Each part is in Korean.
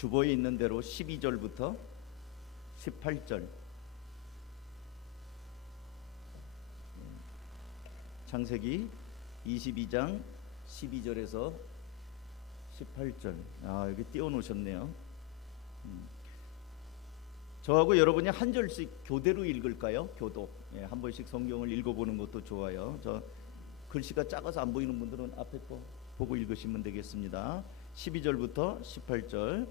주보에 있는 대로 12절부터 18절 창세기 22장 12절에서 18절 아 여기 띄워 놓으셨네요. 음. 저하고 여러분이 한 절씩 교대로 읽을까요? 교독 예, 한 번씩 성경을 읽어보는 것도 좋아요. 저 글씨가 작아서 안 보이는 분들은 앞에 거 보고 읽으시면 되겠습니다. 12절부터 18절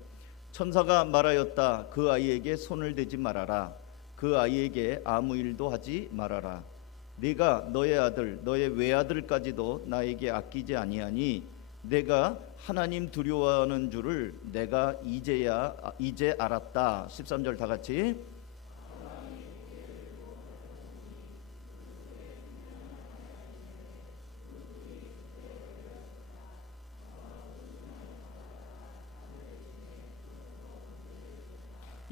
천사가 말하였다. 그 아이에게 손을 대지 말아라. 그 아이에게 아무 일도 하지 말아라. 네가 너의 아들 너의 외아들까지도 나에게 아끼지 아니하니 내가 하나님 두려워하는 줄을 내가 이제야 이제 알았다. 13절 다 같이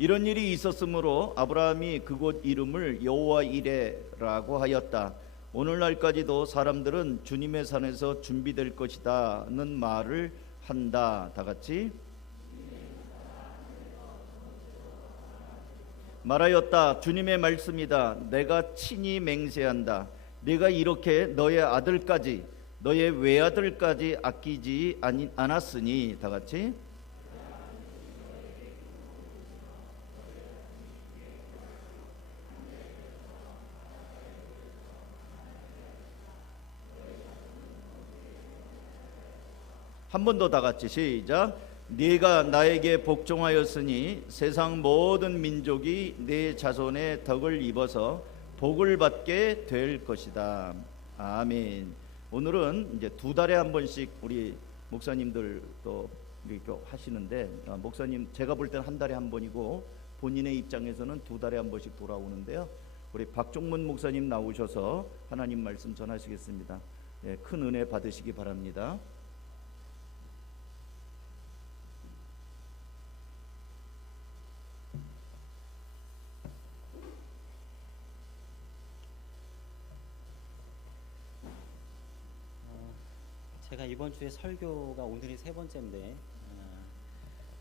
이런 일이 있었으므로 아브라함이 그곳 이름을 여호와 이레라고 하였다. 오늘날까지도 사람들은 주님의 산에서 준비될 것이다는 말을 한다. 다 같이 말하였다. 주님의 말씀이다. 내가 친히 맹세한다. 네가 이렇게 너의 아들까지 너의 외아들까지 아끼지 않았으니 다 같이 한 번 더 다 같이 시작. 네가 나에게 복종하였으니 세상 모든 민족이 네 자손의 덕을 입어서 복을 받게 될 것이다. 아멘. 오늘은 이제 두 달에 한 번씩 우리 목사님들도 이렇게 하시는데 아, 목사님 제가 볼 때는 한 달에 한 번이고 본인의 입장에서는 두 달에 한 번씩 돌아오는데요. 우리 박종문 목사님 나오셔서 하나님 말씀 전하시겠습니다. 예, 큰 은혜 받으시기 바랍니다. 제가 이번 주에 설교가 오늘이 세 번째인데 어,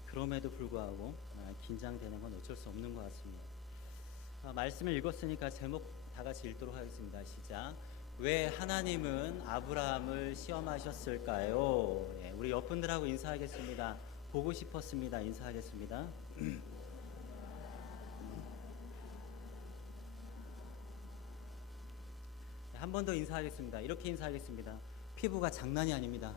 그럼에도 불구하고 어, 긴장되는 건 어쩔 수 없는 것 같습니다. 어, 말씀을 읽었으니까 제목 다 같이 읽도록 하겠습니다. 시작. 왜 하나님은 아브라함을 시험하셨을까요? 예, 우리 옆 분들하고 인사하겠습니다. 보고 싶었습니다. 인사하겠습니다. 한 번 더 인사하겠습니다. 이렇게 인사하겠습니다. 피부가 장난이 아닙니다.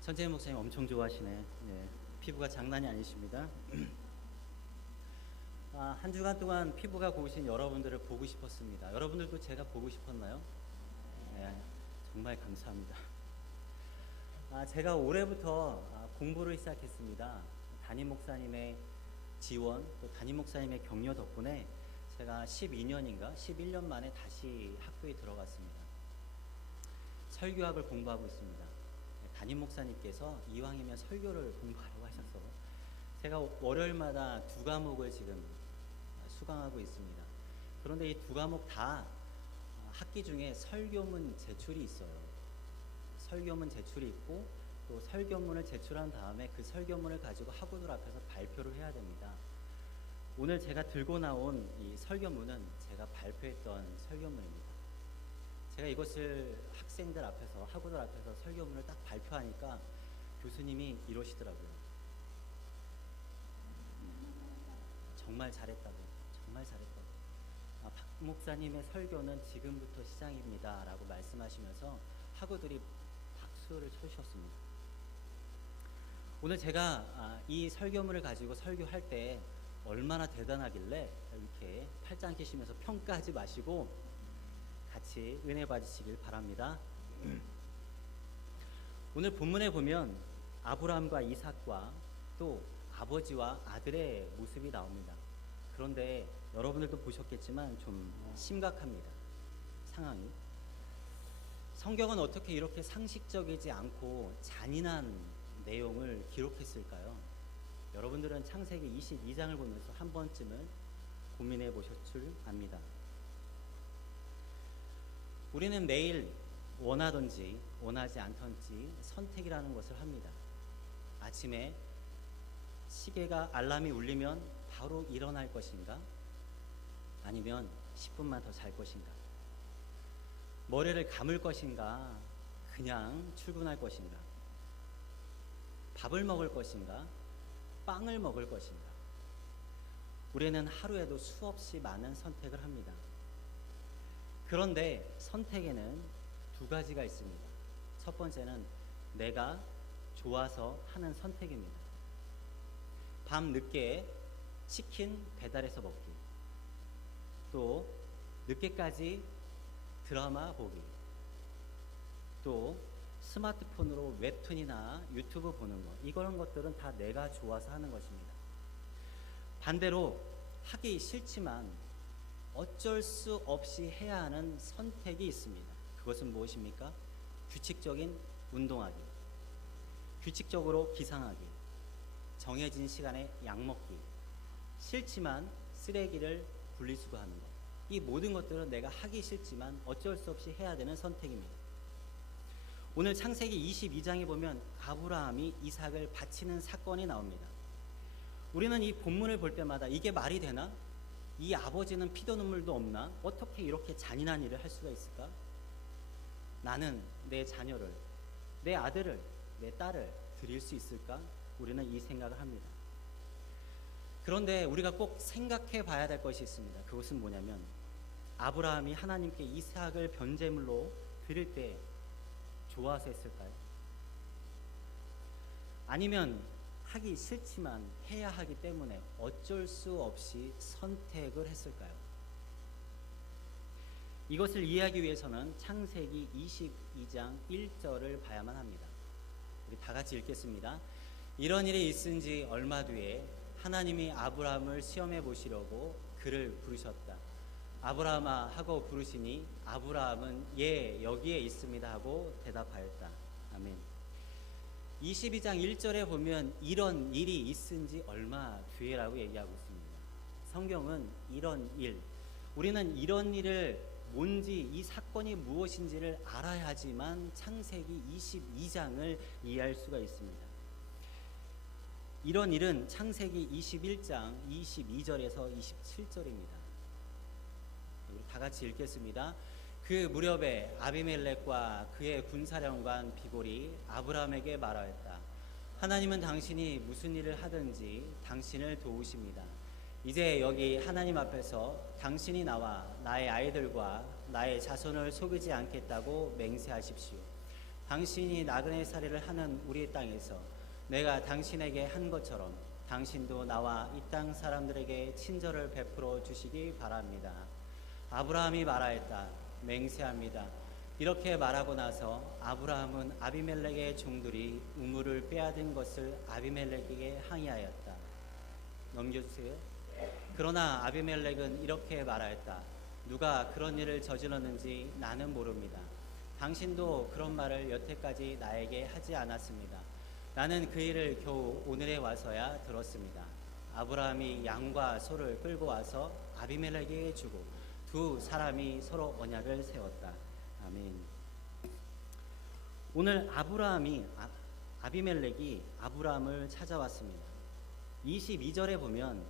천재 목사님 엄청 좋아하시네. 네, 피부가 장난이 아니십니다. 아, 한 주간 동안 피부가 고우신 여러분들을 보고 싶었습니다. 여러분들도 제가 보고 싶었나요? 네, 정말 감사합니다. 아, 제가 올해부터 아, 공부를 시작했습니다. 담임 목사님의 지원, 또 담임 목사님의 격려 덕분에 제가 12년인가 11년 만에 다시 학교에 들어갔습니다. 설교학을 공부하고 있습니다. 담임 목사님께서 이왕이면 설교를 공부하라고 하셔서 제가 월요일마다 두 과목을 지금 수강하고 있습니다. 그런데 이 두 과목 다 학기 중에 설교문 제출이 있어요. 설교문 제출이 있고 또 설교문을 제출한 다음에 그 설교문을 가지고 학우들 앞에서 발표를 해야 됩니다. 오늘 제가 들고 나온 이 설교문은 제가 발표했던 설교문입니다. 제가 이것을 학생들 앞에서 학우들 앞에서 설교문을 딱 발표하니까 교수님이 이러시더라고요. 정말 잘했다고, 정말 잘했다고. 아, 박 목사님의 설교는 지금부터 시작입니다라고 말씀하시면서 학우들이 박수를 쳐주셨습니다. 오늘 제가 아, 이 설교문을 가지고 설교할 때 얼마나 대단하길래 이렇게 팔짱 끼시면서 평가하지 마시고 같이 은혜 받으시길 바랍니다. 오늘 본문에 보면 아브라함과 이삭과 또 아버지와 아들의 모습이 나옵니다. 그런데 여러분들도 보셨겠지만 좀 심각합니다. 상황이. 성경은 어떻게 이렇게 상식적이지 않고 잔인한 내용을 기록했을까요? 여러분들은 창세기 22장을 보면서 한 번쯤은 고민해 보셨을 압니다. 우리는 매일 원하든지 원하지 않던지 선택이라는 것을 합니다. 아침에 시계가 알람이 울리면 바로 일어날 것인가? 아니면 10분만 더 잘 것인가? 머리를 감을 것인가? 그냥 출근할 것인가? 밥을 먹을 것인가? 빵을 먹을 것인가? 우리는 하루에도 수없이 많은 선택을 합니다. 그런데 선택에는 두 가지가 있습니다. 첫 번째는 내가 좋아서 하는 선택입니다. 밤 늦게 치킨 배달해서 먹기. 또 늦게까지 드라마 보기. 또 스마트폰으로 웹툰이나 유튜브 보는 것. 이런 것들은 다 내가 좋아서 하는 것입니다. 반대로 하기 싫지만 어쩔 수 없이 해야 하는 선택이 있습니다. 그것은 무엇입니까? 규칙적인 운동하기, 규칙적으로 기상하기, 정해진 시간에 약 먹기, 싫지만 쓰레기를 분리수거하는 것. 이 모든 것들은 내가 하기 싫지만 어쩔 수 없이 해야 되는 선택입니다. 오늘 창세기 22장에 보면 아브라함이 이삭을 바치는 사건이 나옵니다. 우리는 이 본문을 볼 때마다 이게 말이 되나? 이 아버지는 피도 눈물도 없나? 어떻게 이렇게 잔인한 일을 할 수가 있을까? 나는 내 자녀를, 내 아들을, 내 딸을 드릴 수 있을까? 우리는 이 생각을 합니다. 그런데 우리가 꼭 생각해 봐야 될 것이 있습니다. 그것은 뭐냐면 아브라함이 하나님께 이삭을 변제물로 드릴 때 좋아서 했을까요? 아니면 하기 싫지만 해야 하기 때문에 어쩔 수 없이 선택을 했을까요? 이것을 이해하기 위해서는 창세기 22장 1절을 봐야만 합니다. 우리 다 같이 읽겠습니다. 이런 일이 있은 지 얼마 뒤에 하나님이 아브라함을 시험해 보시려고 그를 부르셨다. 아브라함아 하고 부르시니 아브라함은 예 여기에 있습니다 하고 대답하였다. 아멘. 22장 1절에 보면 이런 일이 있은 지 얼마 뒤에라고 얘기하고 있습니다. 성경은 이런 일, 우리는 이런 일을 뭔지 이 사건이 무엇인지를 알아야지만 창세기 22장을 이해할 수가 있습니다. 이런 일은 창세기 21장 22절에서 27절입니다. 우리 다 같이 읽겠습니다. 그 무렵에 아비멜렉과 그의 군사령관 비골이 아브라함에게 말하였다. 하나님은 당신이 무슨 일을 하든지 당신을 도우십니다. 이제 여기 하나님 앞에서 당신이 나와 나의 아이들과 나의 자손을 속이지 않겠다고 맹세하십시오. 당신이 나그네 살이를 하는 우리 땅에서 내가 당신에게 한 것처럼 당신도 나와 이 땅 사람들에게 친절을 베풀어 주시기 바랍니다. 아브라함이 말하였다. 맹세합니다. 이렇게 말하고 나서 아브라함은 아비멜렉의 종들이 우물을 빼앗은 것을 아비멜렉에게 항의하였다. 넘겨주세요. 그러나 아비멜렉은 이렇게 말하였다. 누가 그런 일을 저질렀는지 나는 모릅니다. 당신도 그런 말을 여태까지 나에게 하지 않았습니다. 나는 그 일을 겨우 오늘에 와서야 들었습니다. 아브라함이 양과 소를 끌고 와서 아비멜렉에게 주고 두 사람이 서로 언약을 세웠다. 아멘. 오늘 아브라함이 아, 아비멜렉이 아브라함을 찾아왔습니다. 22절에 보면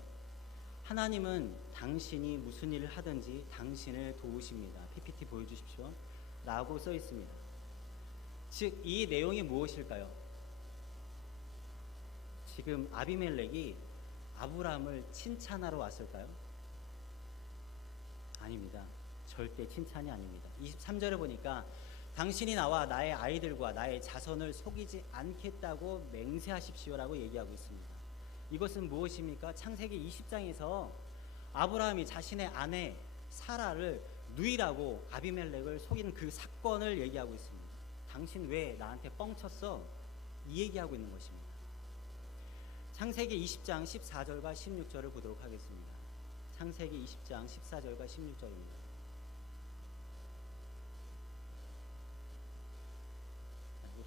하나님은 당신이 무슨 일을 하든지 당신을 도우십니다. PPT 보여주십시오. 라고 써 있습니다. 즉, 이 내용이 무엇일까요? 지금 아비멜렉이 아브라함을 칭찬하러 왔을까요? 아닙니다. 절대 칭찬이 아닙니다. 23절에 보니까 당신이 나와 나의 아이들과 나의 자손을 속이지 않겠다고 맹세하십시오라고 얘기하고 있습니다. 이것은 무엇입니까? 창세기 20장에서 아브라함이 자신의 아내 사라를 누이라고 아비멜렉을 속인 그 사건을 얘기하고 있습니다. 당신 왜 나한테 뻥쳤어? 이 얘기하고 있는 것입니다. 창세기 20장 14절과 16절을 보도록 하겠습니다. 창세기 20장 14절과 16절입니다.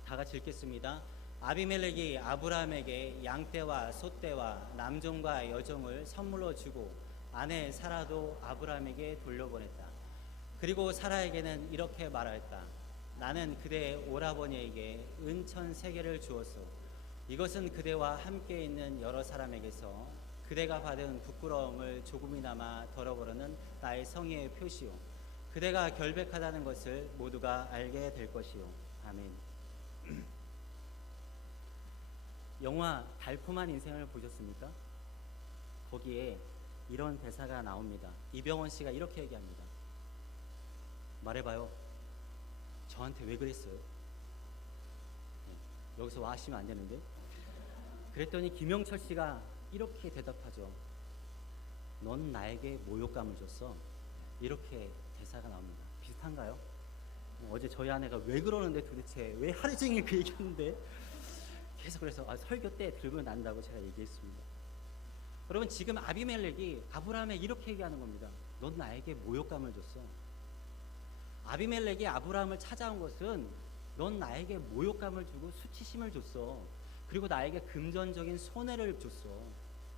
다 같이 읽겠습니다. 아비멜렉이 아브라함에게 양떼와 소떼와 남종과 여종을 선물로 주고 아내 사라도 아브라함에게 돌려보냈다. 그리고 사라에게는 이렇게 말하였다. 나는 그대의 오라버니에게 은천 세 개를 주었소. 이것은 그대와 함께 있는 여러 사람에게서 그대가 받은 부끄러움을 조금이나마 덜어버리는 나의 성의의 표시요. 그대가 결백하다는 것을 모두가 알게 될 것이요. 아멘. 영화 달콤한 인생을 보셨습니까? 거기에 이런 대사가 나옵니다. 이병헌 씨가 이렇게 얘기합니다. 말해봐요. 저한테 왜 그랬어요? 네, 여기서 와 하시면 안 되는데. 그랬더니 김영철 씨가 이렇게 대답하죠. 넌 나에게 모욕감을 줬어. 이렇게 대사가 나옵니다. 비슷한가요? 어제 저희 아내가 왜 그러는데 도대체 왜 하루 종일 그 얘기하는데 계속 그래서 아, 설교 때 들고 난다고 제가 얘기했습니다. 여러분 지금 아비멜렉이 아브라함에 이렇게 얘기하는 겁니다. 넌 나에게 모욕감을 줬어. 아비멜렉이 아브라함을 찾아온 것은 넌 나에게 모욕감을 주고 수치심을 줬어. 그리고 나에게 금전적인 손해를 줬어.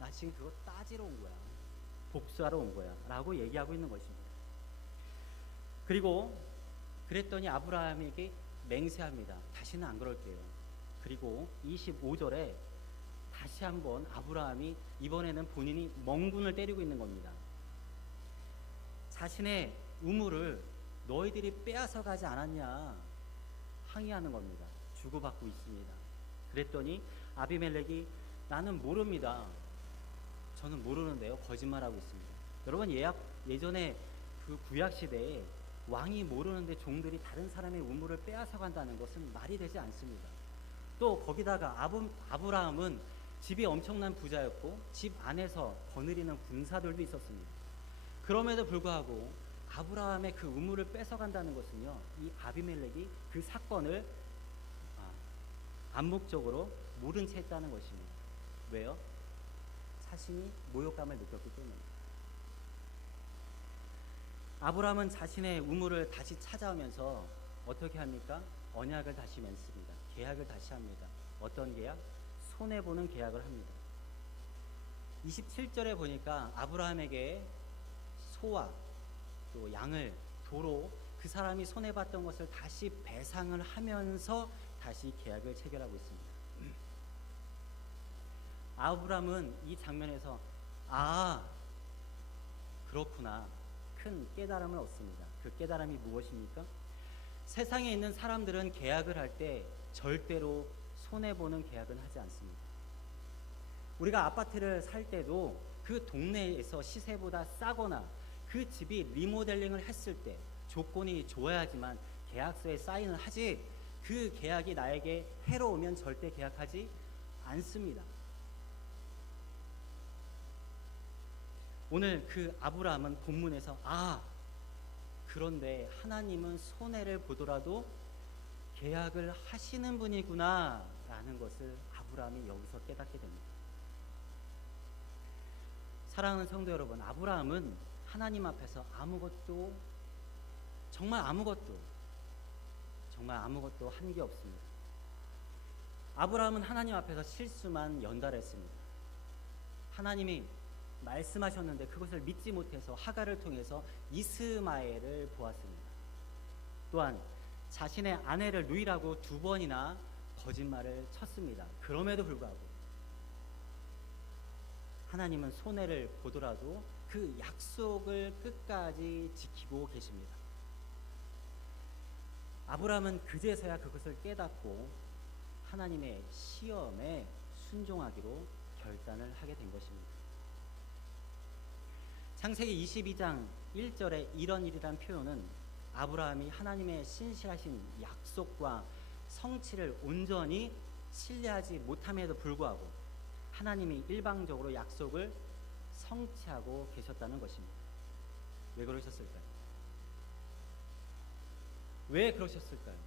나 지금 그거 따지러 온 거야. 복수하러 온 거야. 라고 얘기하고 있는 것입니다. 그리고 그랬더니 아브라함에게 맹세합니다. 다시는 안 그럴게요. 그리고 25절에 다시 한번 아브라함이 이번에는 본인이 멍군을 때리고 있는 겁니다. 자신의 우물을 너희들이 빼앗아 가지 않았냐 항의하는 겁니다. 주고받고 있습니다. 그랬더니 아비멜렉이 나는 모릅니다. 저는 모르는데요. 거짓말하고 있습니다. 여러분 예약 예전에 그 구약 시대에 왕이 모르는데 종들이 다른 사람의 우물을 빼앗아 간다는 것은 말이 되지 않습니다. 또 거기다가 아브, 아브라함은 집이 엄청난 부자였고 집 안에서 거느리는 군사들도 있었습니다. 그럼에도 불구하고 아브라함의 그 우물을 뺏어 간다는 것은요, 이 아비멜렉이 그 사건을 아, 암묵적으로 모른 채 했다는 것입니다. 왜요? 자신이 모욕감을 느꼈기 때문입니다. 아브라함은 자신의 우물을 다시 찾아오면서 어떻게 합니까? 언약을 다시 맺습니다. 계약을 다시 합니다. 어떤 계약? 손해보는 계약을 합니다. 27절에 보니까 아브라함에게 소와 또 양을 도로 그 사람이 손해봤던 것을 다시 배상을 하면서 다시 계약을 체결하고 있습니다. 아브라함은 이 장면에서 아 그렇구나 큰 깨달음을 얻습니다. 그 깨달음이 무엇입니까? 세상에 있는 사람들은 계약을 할 때 절대로 손해 보는 계약은 하지 않습니다. 우리가 아파트를 살 때도 그 동네에서 시세보다 싸거나 그 집이 리모델링을 했을 때 조건이 좋아야지만 계약서에 사인을 하지 그 계약이 나에게 해로우면 절대 계약하지 않습니다. 오늘 그 아브라함은 본문에서 아 그런데 하나님은 손해를 보더라도 계약을 하시는 분이구나 라는 것을 아브라함이 여기서 깨닫게 됩니다. 사랑하는 성도 여러분, 아브라함은 하나님 앞에서 아무것도 정말 아무것도 정말 아무것도 한 게 없습니다. 아브라함은 하나님 앞에서 실수만 연달했습니다. 하나님이 말씀하셨는데 그것을 믿지 못해서 하가를 통해서 이스마엘을 보았습니다. 또한 자신의 아내를 누이라고 두 번이나 거짓말을 쳤습니다. 그럼에도 불구하고 하나님은 손해를 보더라도 그 약속을 끝까지 지키고 계십니다. 아브라함은 그제서야 그것을 깨닫고 하나님의 시험에 순종하기로 결단을 하게 된 것입니다. 창세기 22장 1절에 이런 일이란 표현은 아브라함이 하나님의 신실하신 약속과 성취를 온전히 신뢰하지 못함에도 불구하고 하나님이 일방적으로 약속을 성취하고 계셨다는 것입니다. 왜 그러셨을까요? 왜 그러셨을까요?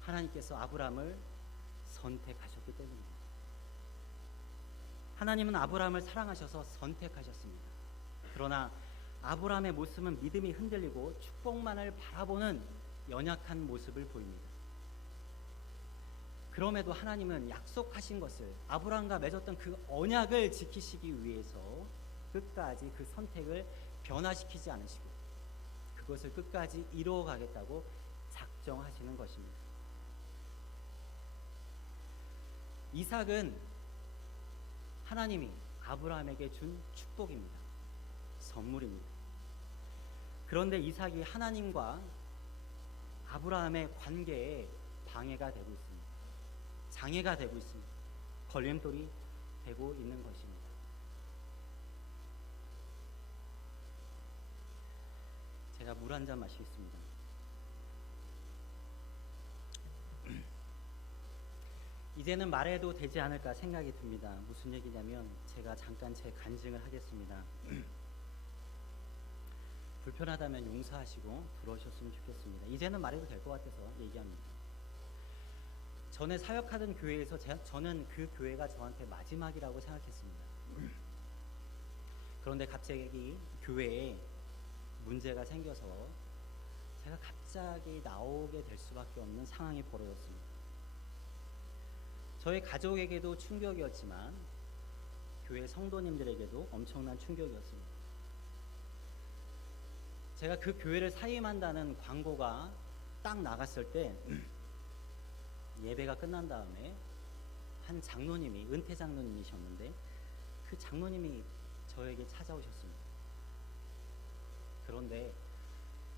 하나님께서 아브라함을 선택하셨기 때문입니다. 하나님은 아브라함을 사랑하셔서 선택하셨습니다. 그러나 아브라함의 모습은 믿음이 흔들리고 축복만을 바라보는 연약한 모습을 보입니다. 그럼에도 하나님은 약속하신 것을 아브라함과 맺었던 그 언약을 지키시기 위해서 끝까지 그 선택을 변화시키지 않으시고 그것을 끝까지 이루어 가겠다고 작정하시는 것입니다. 이삭은 하나님이 아브라함에게 준 축복입니다. 선물입니다. 그런데 이삭이 하나님과 아브라함의 관계에 방해가 되고 있습니다. 장애가 되고 있습니다. 걸림돌이 되고 있는 것입니다. 제가 물 한 잔 마시겠습니다. 이제는 말해도 되지 않을까 생각이 듭니다. 무슨 얘기냐면 제가 잠깐 제 간증을 하겠습니다. 불편하다면 용서하시고 들어오셨으면 좋겠습니다. 이제는 말해도 될 것 같아서 얘기합니다. 전에 사역하던 교회에서 제, 저는 그 교회가 저한테 마지막이라고 생각했습니다. 그런데 갑자기 교회에 문제가 생겨서 제가 갑자기 나오게 될 수밖에 없는 상황이 벌어졌습니다. 저희 가족에게도 충격이었지만 교회 성도님들에게도 엄청난 충격이었습니다. 제가 그 교회를 사임한다는 광고가 딱 나갔을 때 예배가 끝난 다음에 한 장로님이 은퇴 장로님이셨는데 그 장로님이 저에게 찾아오셨습니다. 그런데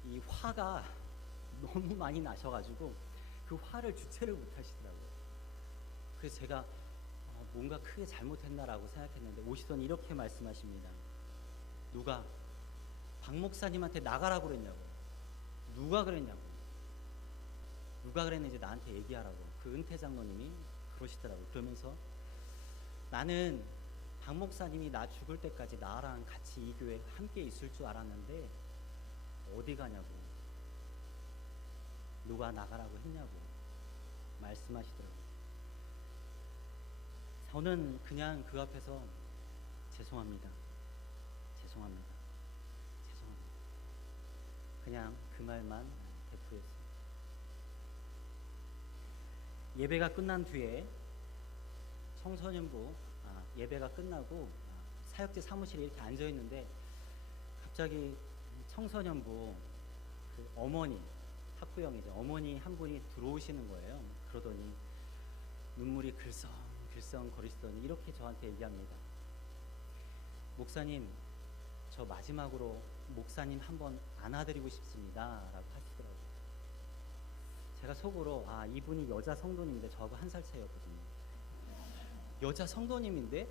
이 화가 너무 많이 나셔가지고 그 화를 주체를 못하시더라고요. 그래서 제가 어, 뭔가 크게 잘못했나라고 생각했는데 오시더니 이렇게 말씀하십니다. 누가 박 목사님한테 나가라고 그랬냐고. 누가 그랬냐고. 누가 그랬는지 나한테 얘기하라고. 그 은퇴 장로님이 그러시더라고요. 그러면서 나는 박 목사님이 나 죽을 때까지 나랑 같이 이 교회 함께 있을 줄 알았는데 어디 가냐고. 누가 나가라고 했냐고 말씀하시더라고요. 저는 그냥 그 앞에서 죄송합니다. 죄송합니다. 죄송합니다. 그냥 그 말만 대표했습니다. 예배가 끝난 뒤에 청소년부 아, 예배가 끝나고 아, 사역제 사무실에 이렇게 앉아 있는데 갑자기 청소년부 그 어머니 학부형이죠 어머니 한 분이 들어오시는 거예요. 그러더니 눈물이 글썽 글썽 거리시더니 이렇게 저한테 얘기합니다. 목사님, 저 마지막으로 목사님 한번 안아드리고 싶습니다.라고 하시더라고요. 제가 속으로 아 이분이 여자 성도님인데 저하고 한 살 차이였거든요. 여자 성도님인데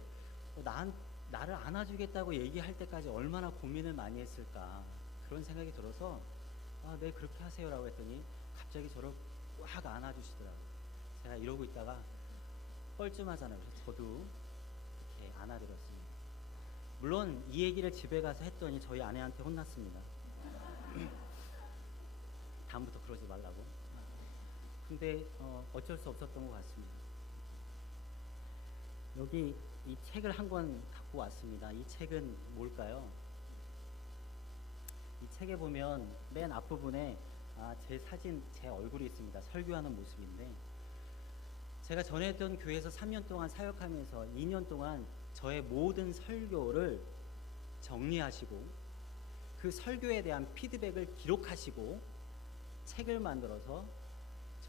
어, 난 나를 안아주겠다고 얘기할 때까지 얼마나 고민을 많이 했을까 그런 생각이 들어서 아, 네 그렇게 하세요라고 했더니 갑자기 저를 꽉 안아주시더라고요. 제가 이러고 있다가 뻘쭘하잖아요. 그래서 저도 이렇게 안아드렸습니다. 물론 이 얘기를 집에 가서 했더니 저희 아내한테 혼났습니다. 다음부터 그러지 말라고. 근데 어, 어쩔 수 없었던 것 같습니다. 여기 이 책을 한 권 갖고 왔습니다. 이 책은 뭘까요? 이 책에 보면 맨 앞부분에 아, 제 사진, 제 얼굴이 있습니다. 설교하는 모습인데 제가 전에 했던 교회에서 3년 동안 사역하면서 2년 동안 저의 모든 설교를 정리하시고 그 설교에 대한 피드백을 기록하시고 책을 만들어서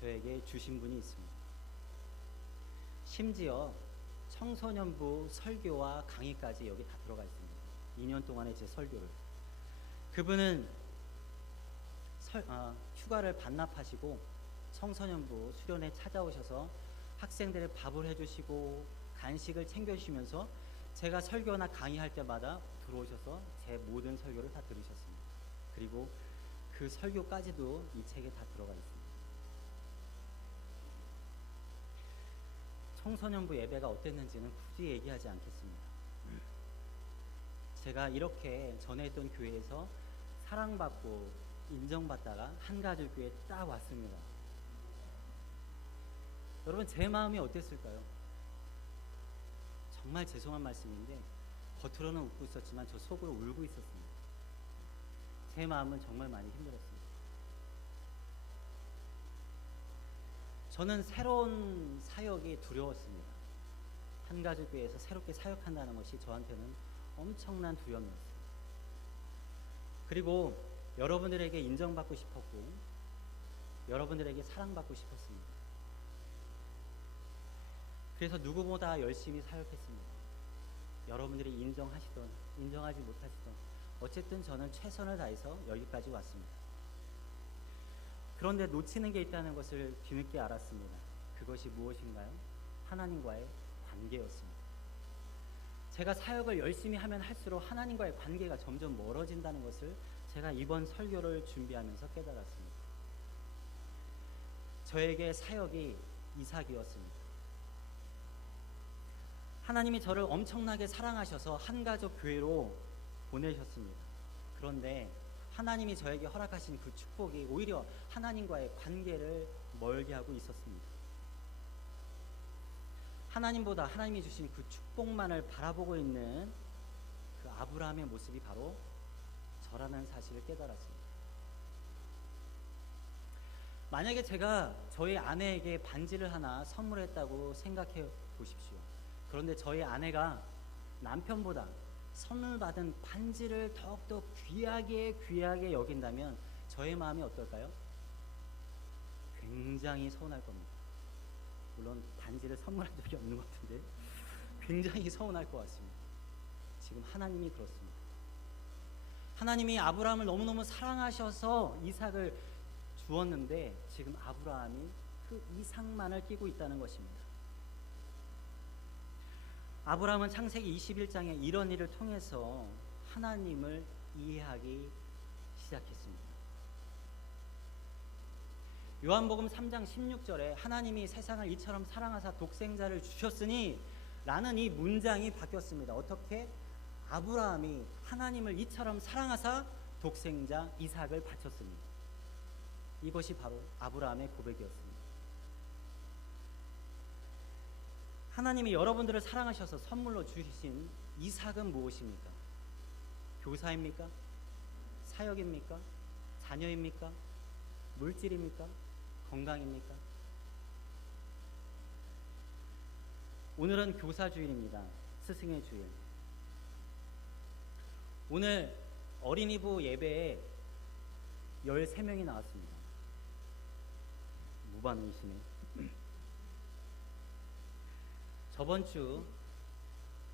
저에게 주신 분이 있습니다. 심지어 청소년부 설교와 강의까지 여기 다 들어가 있습니다. 2년 동안의 제 설교를. 그분은 설, 아, 휴가를 반납하시고 청소년부 수련회 찾아오셔서 학생들의 밥을 해주시고 간식을 챙겨주시면서 제가 설교나 강의할 때마다 들어오셔서 제 모든 설교를 다 들으셨습니다. 그리고 그 설교까지도 이 책에 다 들어가 있습니다. 청소년부 예배가 어땠는지는 굳이 얘기하지 않겠습니다. 제가 이렇게 전에 했던 교회에서 사랑받고 인정받다가 한가족 교회에 딱 왔습니다. 여러분 제 마음이 어땠을까요? 정말 죄송한 말씀인데 겉으로는 웃고 있었지만 저 속으로 울고 있었습니다. 제 마음은 정말 많이 힘들었습니다. 저는 새로운 사역이 두려웠습니다. 한 가족교회에서 새롭게 사역한다는 것이 저한테는 엄청난 두려움이었어요. 그리고 여러분들에게 인정받고 싶었고 여러분들에게 사랑받고 싶었습니다. 그래서 누구보다 열심히 사역했습니다. 여러분들이 인정하시던 인정하지 못하시던 어쨌든 저는 최선을 다해서 여기까지 왔습니다. 그런데 놓치는 게 있다는 것을 뒤늦게 알았습니다. 그것이 무엇인가요? 하나님과의 관계였습니다. 제가 사역을 열심히 하면 할수록 하나님과의 관계가 점점 멀어진다는 것을 제가 이번 설교를 준비하면서 깨달았습니다. 저에게 사역이 이삭이었습니다. 하나님이 저를 엄청나게 사랑하셔서 한 가족 교회로 보내셨습니다. 그런데 하나님이 저에게 허락하신 그 축복이 오히려 하나님과의 관계를 멀게 하고 있었습니다. 하나님보다 하나님이 주신 그 축복만을 바라보고 있는 그 아브라함의 모습이 바로 저라는 사실을 깨달았습니다. 만약에 제가 저희 아내에게 반지를 하나 선물했다고 생각해 보십시오. 그런데 저희 아내가 남편보다 선물 받은 반지를 더욱더 귀하게 귀하게 여긴다면 저의 마음이 어떨까요? 굉장히 서운할 겁니다. 물론 반지를 선물한 적이 없는 것 같은데 굉장히 서운할 것 같습니다. 지금 하나님이 그렇습니다. 하나님이 아브라함을 너무너무 사랑하셔서 이삭을 주었는데 지금 아브라함이 그 이삭만을 끼고 있다는 것입니다. 아브라함은 창세기 21장에 이런 일을 통해서 하나님을 이해하기 시작했습니다. 요한복음 3장 16절에 하나님이 세상을 이처럼 사랑하사 독생자를 주셨으니 라는 이 문장이 바뀌었습니다. 어떻게? 아브라함이 하나님을 이처럼 사랑하사 독생자 이삭을 바쳤습니다. 이것이 바로 아브라함의 고백이었습니다. 하나님이 여러분들을 사랑하셔서 선물로 주신 이삭은 무엇입니까? 교사입니까? 사역입니까? 자녀입니까? 물질입니까? 건강입니까? 오늘은 교사 주일입니다. 스승의 주일. 오늘 어린이부 예배에 13명이 나왔습니다. 무반응이시네. 저번 주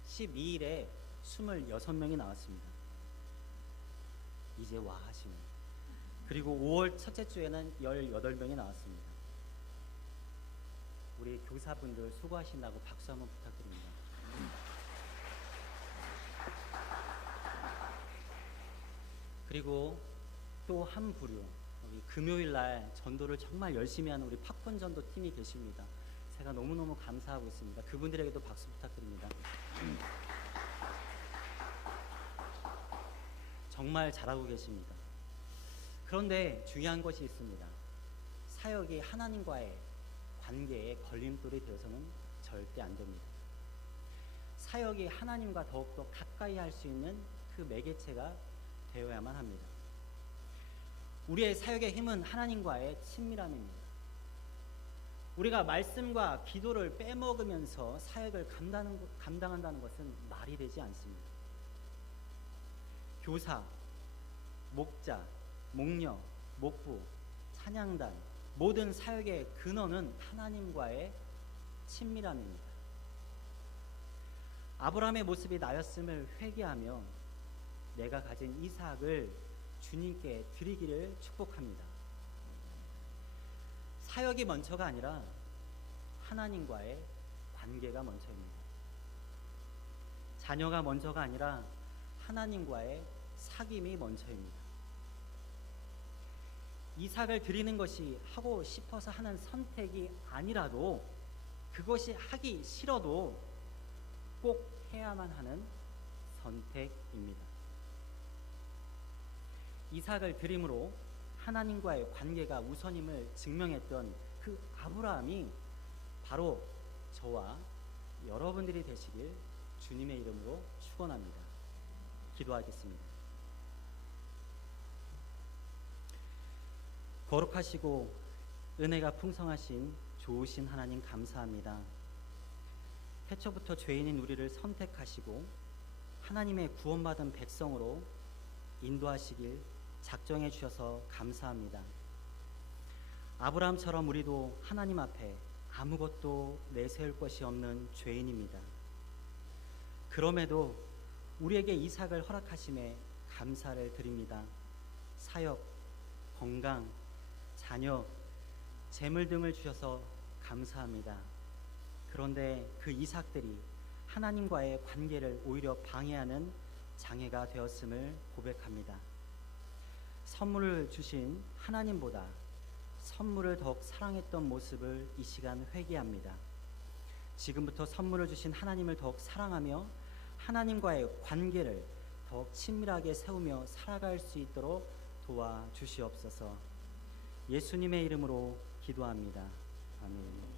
12일에 26명이 나왔습니다. 이제 와 하시네. 그리고 5월 첫째 주에는 18명이 나왔습니다. 우리 교사분들 수고하신다고 박수 한번 부탁드립니다. 그리고 또 한 부류 우리 금요일 날 전도를 정말 열심히 하는 우리 팝콘 전도 팀이 계십니다. 제가 너무너무 감사하고 있습니다. 그분들에게도 박수 부탁드립니다. 정말 잘하고 계십니다. 그런데 중요한 것이 있습니다. 사역이 하나님과의 관계에 걸림돌이 되어서는 절대 안 됩니다. 사역이 하나님과 더욱더 가까이 할 수 있는 그 매개체가 되어야만 합니다. 우리의 사역의 힘은 하나님과의 친밀함입니다. 우리가 말씀과 기도를 빼먹으면서 사역을 감당한다는 것은 말이 되지 않습니다. 교사, 목자, 목녀, 목부, 찬양단 모든 사역의 근원은 하나님과의 친밀함입니다. 아브라함의 모습이 나였음을 회개하며 내가 가진 이삭을 주님께 드리기를 축복합니다. 사역이 먼저가 아니라 하나님과의 관계가 먼저입니다. 자녀가 먼저가 아니라 하나님과의 사귐이 먼저입니다. 이삭을 드리는 것이 하고 싶어서 하는 선택이 아니라도 그것이 하기 싫어도 꼭 해야만 하는 선택입니다. 이삭을 드림으로 하나님과의 관계가 우선임을 증명했던 그 아브라함이 바로 저와 여러분들이 되시길 주님의 이름으로 축원합니다. 기도하겠습니다. 거룩하시고 은혜가 풍성하신 좋으신 하나님 감사합니다. 태초부터 죄인인 우리를 선택하시고 하나님의 구원받은 백성으로 인도하시길 작정해 주셔서 감사합니다. 아브라함처럼 우리도 하나님 앞에 아무것도 내세울 것이 없는 죄인입니다. 그럼에도 우리에게 이삭을 허락하심에 감사를 드립니다. 사역, 건강, 자녀, 재물 등을 주셔서 감사합니다. 그런데 그 이삭들이 하나님과의 관계를 오히려 방해하는 장애가 되었음을 고백합니다. 선물을 주신 하나님보다 선물을 더욱 사랑했던 모습을 이 시간 회개합니다. 지금부터 선물을 주신 하나님을 더욱 사랑하며 하나님과의 관계를 더욱 친밀하게 세우며 살아갈 수 있도록 도와 주시옵소서. 예수님의 이름으로 기도합니다. 아멘.